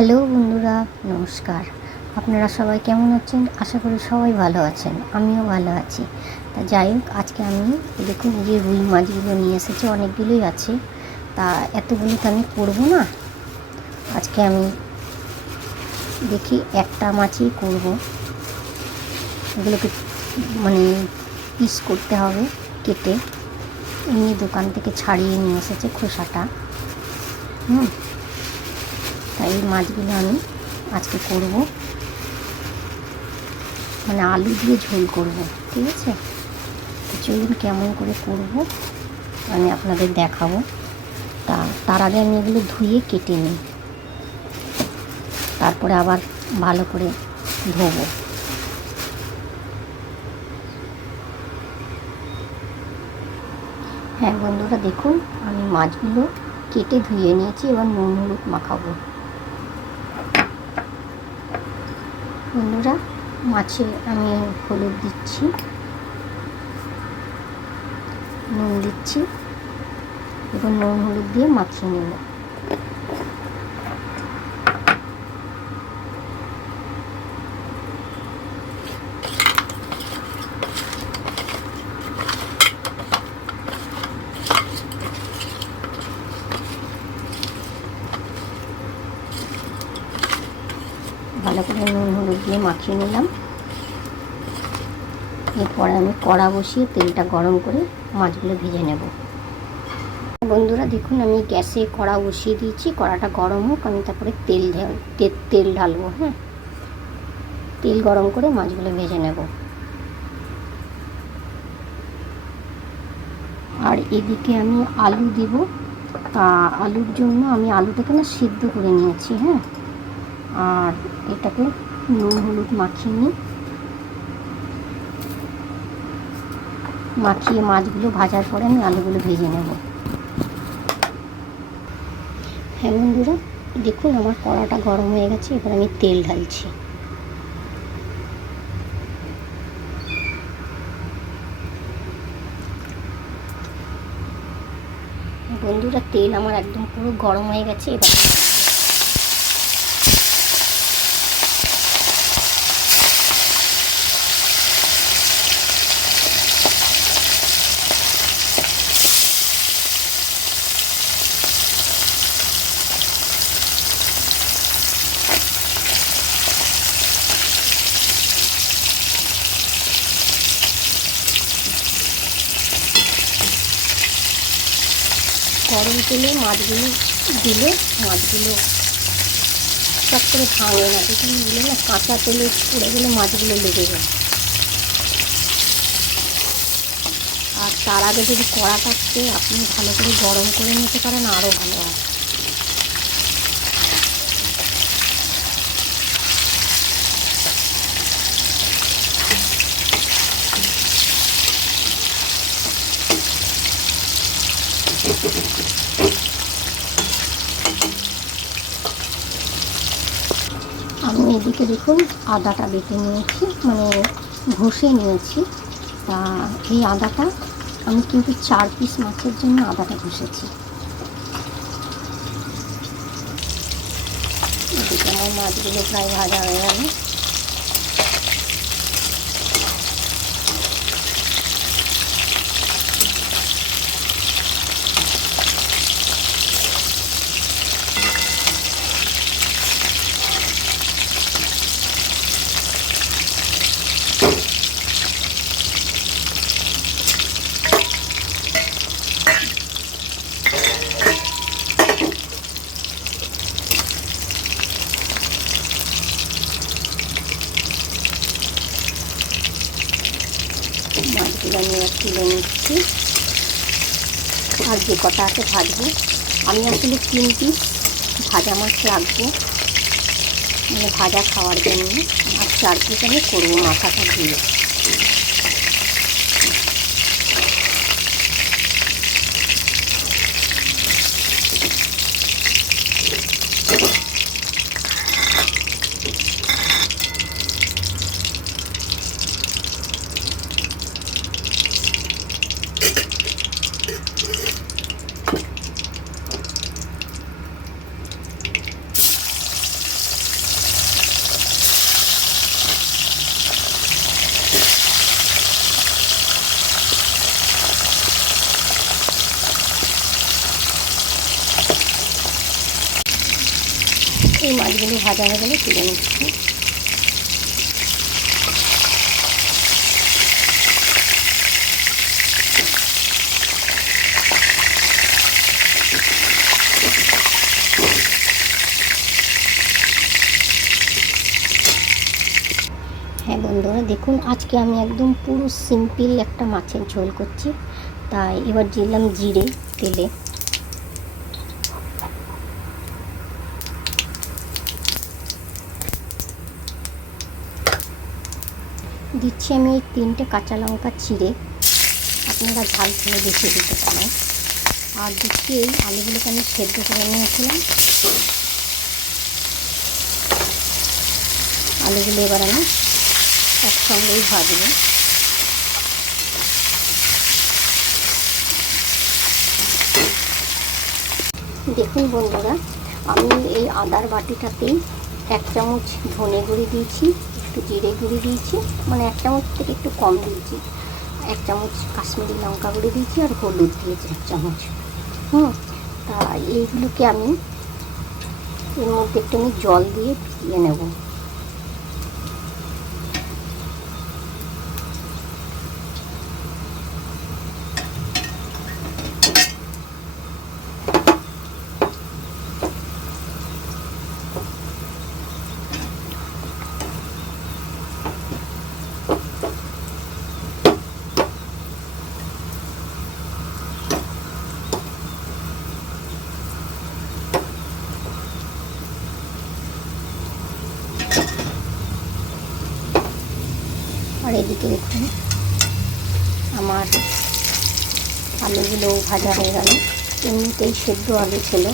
Hello বন্ধুরা, নমস্কার। আপনারা সবাই কেমন আছেন? আশা করি সবাই ভালো আছেন, আমিও ভালো আছি। তা যাই হোক, আজকে আমি দেখুন যে রুই মাছগুলো নিয়ে এসেছি, অনেকগুলোই আছে। তা এতগুলো তো আমি করব না। আজকে আমি দেখি একটা মাছই করব। এগুলোকে মানে পিস করতে হবে কেটে। এমনি দোকান থেকে ছাড়িয়ে নিয়ে এসেছে খোসাটা। হুম। তাই এই মাছগুলো আমি আজকে করব। মানে আলু দিয়ে ঝোল করব, ঠিক আছে? চলুন কেমন করে করব, আমি আপনাদের দেখাবো। তা, তার আগে আমি এগুলো ধুয়ে কেটে নিই। তারপরে আবার ভালো করে ধোবো। হ্যাঁ বন্ধুরা, দেখুন, আমি মাছগুলো কেটে ধুয়ে নিয়েছি, এবার নুন, হলুদ মাখাবো। বন্ধুরা, মাছে আমি হলুদ দিচ্ছি, নুন দিচ্ছি, এবার নুন হলুদ দিয়ে মাখিয়ে নেব। ভালো করে দিয়ে মাখিয়ে নিলাম। এরপরে আমি কড়া বসিয়ে তেলটা গরম করে মাছগুলো ভেজে নেব। বন্ধুরা, দেখুন, আমি গ্যাসে কড়া বসিয়ে দিয়েছি। কড়াটা গরম হোক, আমি তারপরে তেল তেল ঢালবো হ্যাঁ? তেল গরম করে মাছগুলো ভেজে নেব। আর এদিকে আমি আলু দিব। তা আলুর জন্য আমি আলুটাকে না সিদ্ধ করে নিয়েছি হ্যাঁ? আর এটাকে নুন, হলুদ, মাখিয়ে। নিই মাখিয়ে মাছগুলো ভাজার পরে আমি আলুগুলো ভেজে নেব। হ্যাঁ বন্ধুরা, দেখুন আমার কড়াটা গরম হয়ে গেছে, এবার আমি তেল ঢালছি। বন্ধুরা, তেল আমার একদম পুরো গরম হয়ে গেছে, এবার গরম তেলে মাছগুলো দিলে মাছগুলো চট করে ভাঙে না যেখানে দিলে না কাঁচা তেলে পড়ে গেলে মাছগুলো লেগে যায়। আর তার আগে যদি কড়া থাকতে, আপনি ভালো করে গরম করে নিতে পারেন, আরও ভালো হয়। আমি এদিকে দেখুন, আদাটা বেটে নিয়েছি মানে ঘষে নিয়েছি। তা এই আদাটা আমি কিন্তু চার পিস মাছের জন্য আদাটা ঘষেছি। এদিকে আমার মাছগুলো প্রায় ভাজা হয়ে গেল মাছগুলো আমি তুলে নিচ্ছি। আর যে কটা আছে ভাজবো। আমি আসলে তিন পিস ভাজা মাছ রাখব। মানে ভাজা খাওয়ার জন্য। আর চার পিস আমি করব মাথাটা দিয়ে এই মাছগুলো ভাজা হয়ে গেলে তুলে নিচ্ছি। হ্যাঁ বন্ধুরা, দেখুন, আজকে আমি একদম পুরো সিম্পল একটা মাছের ঝোল করছি। তাই এবার দিলাম জিরে তেলে। দিচ্ছি আমি এই তিনটে কাঁচা লঙ্কা চিড়ে আপনারা ঝাল খেলে বেশি দিতে পারেন। আর দিচ্ছি এই আলুগুলোকে আমি সেদ্ধ করে নিয়েছিলাম। আলুগুলো এবার আমি একসঙ্গেই ভাজবো। দেখুন বন্ধুরা, আমি এই আদার বাটিটাতেই এক চামচ ধনে গুঁড়ি দিয়েছি। একটু জিরে গুঁড়ি দিয়েছি মানে এক চামচ থেকে একটু কম দিয়েছি। এক চামচ কাশ্মীরি লঙ্কা গুঁড়ি দিয়েছি আর হলুদ দিয়েছি এক চামচ। হুম, তা এইগুলোকে আমি এর মধ্যে একটু আমি জল দিয়ে ভিজিয়ে নেব। এদিকে দেখুন আমার আলুগুলো ভাজা হয়ে গেল। এমনিতেই সেদ্ধ আলু ছিল।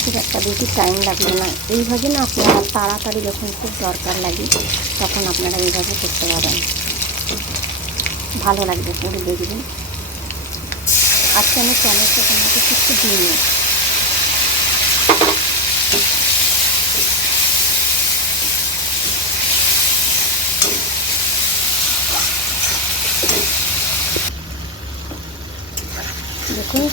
খুব একটা বেশি টাইম লাগল না। এইভাবে না আপনারা তাড়াতাড়ি যখন খুব দরকার লাগে, তখন আপনারা এইভাবে করতে পারেন। ভালো লাগবে পুরো দেখবেন। আজকে আমি টমেটো টমেটো কিছু দিইনি। দেখুন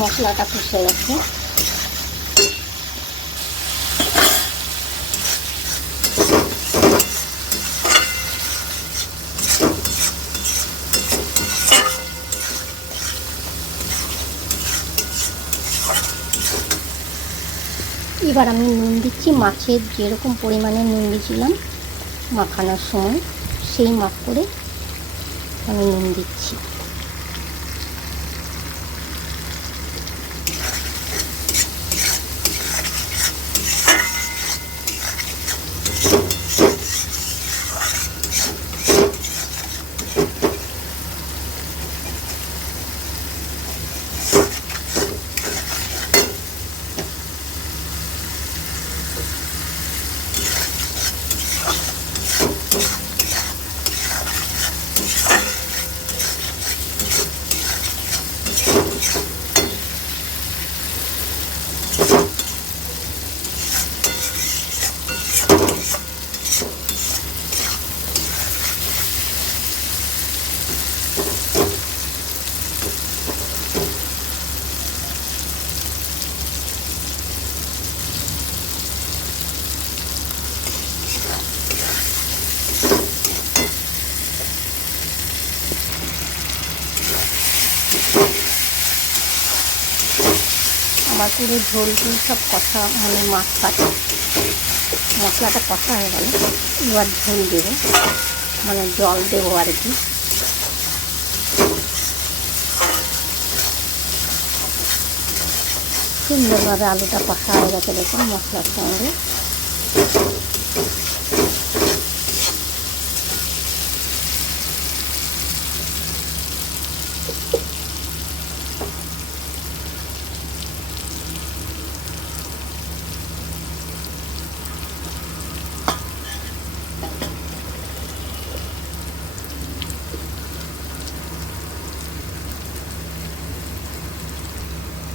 মশলাটা কষে গেছে এবার আমি নুন দিচ্ছি মাছের যেরকম পরিমাণে নুন দিয়েছিলাম মাখানোর সময়, সেই মাপ করে আমি নুন দিচ্ছি। আমার পুরো ঝোল ঝোল সব কষা মানে মাছ কাটা। মশলাটা কষা হয়ে গেল। এবার ঝোল দেবো। মানে জল দেবো আর কি। সুন্দরভাবে আলুটা কষা হয়ে গেছে দেখুন মশলার সঙ্গে।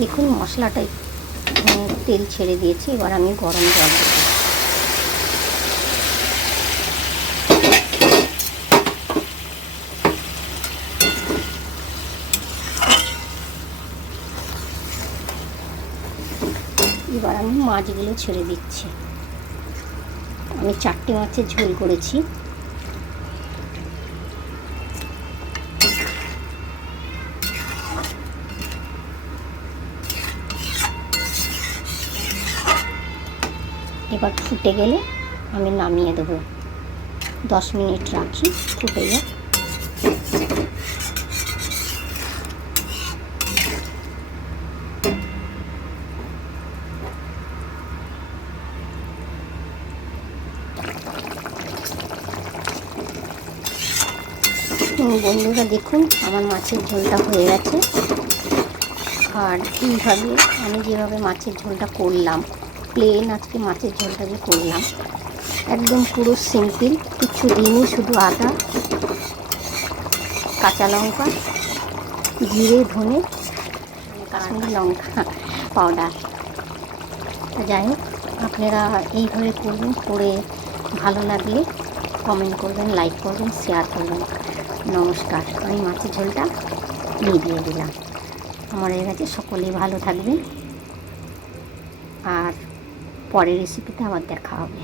দেখুন মশলাটা তেল ছেড়ে দিয়েছি, এবার আমি গরম জল এবার আমি মাছগুলো ছেড়ে দিচ্ছি। আমি চারটে মাছের ঝোল করেছি। এবার ফুটে গেলে আমি নামিয়ে দেবো। দশ মিনিট রাখি, ফুটে যাক বন্ধুরা, দেখুন, আমার মাছের ঝোলটা হয়ে গেছে। আর এইভাবে আমি যেভাবে মাছের ঝোলটা করলাম প্লেন আজকে মাছের ঝোলটা যে করলাম। একদম পুরো সিম্পল কিছু দিনই শুধু আদা, কাঁচা লঙ্কা, জিরে, ধনে লঙ্কা পাউডার যাই হোক, আপনারা এইভাবে করবেন, করে ভালো লাগলে কমেন্ট করবেন লাইক করবেন শেয়ার করবেন। নমস্কার, আমি মাছের ঝোলটা নিয়ে দিয়ে দিলাম। আমার এর কাছে সকলেই ভালো থাকবেন। আর পরের রেসিপিতে আবার দেখা হবে।